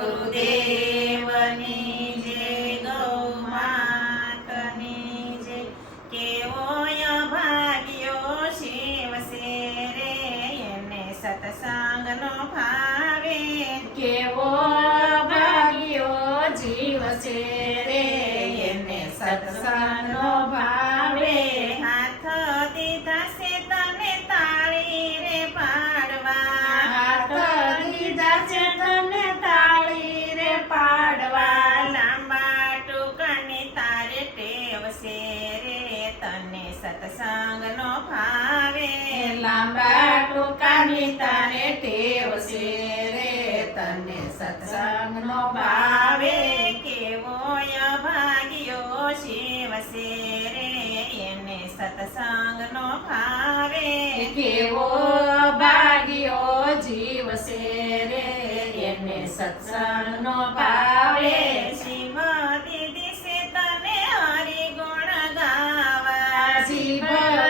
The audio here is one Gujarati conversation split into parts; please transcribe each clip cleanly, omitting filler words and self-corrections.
ગુરુદેવની જય, ગૌ માતની જય. કેવોય ભાગ્યો શિવ છે રે, એને સત્સંગનો ભાવે. કેવો ભાગ્યો જીવ છે રે, એને સત્સંગનો ભાવે. હાથ દીધા છે તને તાળી રે પાડવા, હાથ દીધા છે તને તાળી રે પાડવા. લાંબા ટૂંકાની તારે ટેવ છે રે, તને સત્સંગનો ભાવે. લાંબા ટૂંકાની તારે ટેવ છે રે, તને સત્સંગનો ભાવે. કેવોય ભાગ્યો શિવ છે રે, એને સત્સંગનો ભાવે. કેવો ભાગ્યો જીવ છે રે, એને સત્સંગનો ભાવે. શિવ દીદી છે તને હરિગુણ ગાવા, શિવ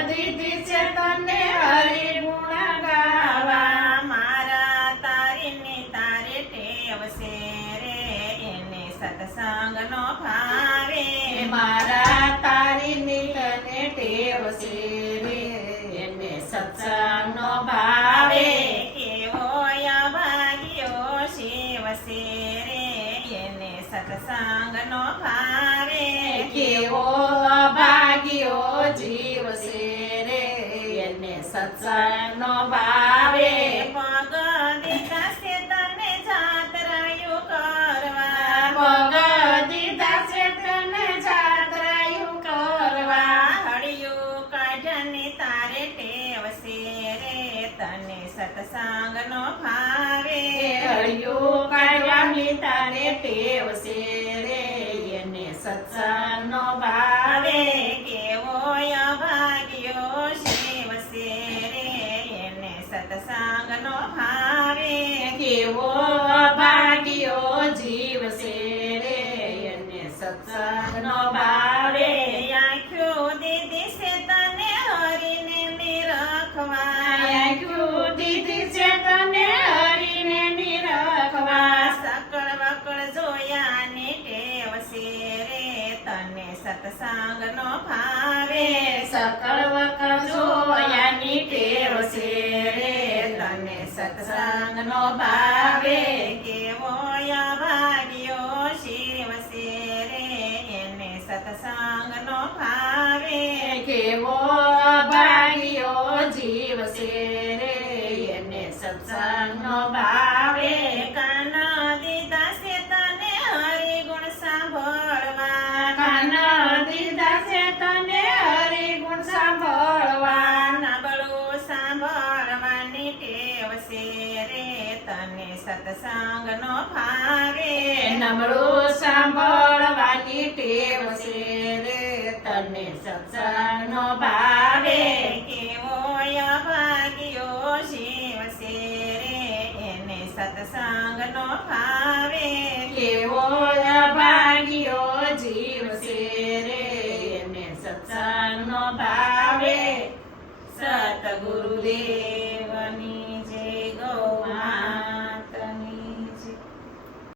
દીદી છે તને હરિગુણ ગાવા. મારા તારીની તારે ટેવ છે રે, એને સત્સંગનો ભાવે. મારા તારીની તને ટેવ છે રે, એને સત્સંગનો ભાવે. કેવોય ભાગ્યો શિવ છે રે, એને સત્સંગનો ભાવે. કેવો ભાગ્યો જીવ છે રે, એને સત્સંગનો ભાવે. પગ દીધા છે તને જાત્રાયું કરવા, પગ દીધા છે તને જાત્રાયું કરવા. હળિયું કાઢની તારે ટેવ છે રે, તને સત્સંગનો ભાવે. હળિયું કાઢવાની તારે ટેવ છે રે, એને સત્સંગનો ભાવે. કેવોય ભાગ્યો શિવ છે રે, એને સત્સંગનો ભાવે. કેવો ભાગ્યો જીવ છે રે, એને સત્સંગનો ભાવે. આંખો દીદી છે તને હરીને નિરખવા, આંખ્યું દીધી છે તને હરીને નિરખવા. સકળ વકળ જોયાની ટેવ છે રે, તને સત્સંગનો ભાવે. સકળ વકળ જોયાની ટેવ છે રે, તને સત્સંગનો ભાવે. કેવોય ભાગ્યો શિવ છે રે, એને સત્સંગનો ભાવે. કેવો ભાગ્યો જીવ છે રે, એને સત્સંગનો ભાવે. કાન દીધા છે તને હરિગુણ સાંભળવા, કાન દીધા છે તને હરિગુણ સાંભળવા. નબળું સાંભળવાની ટેવ છે રે, તને સત્સંગનો ભાવે. નબળું સાંભળવાની ટેવ છે રે, તને સત્સંગનો ભાવે. કેવોય ભાગ્યો શિવ છે રે, એને સત્સંગનો ભાવે. કેવો ભાગ્યો જીવ છે રે, એને સત્સંગનો ભાવે. સતગુરુદેવ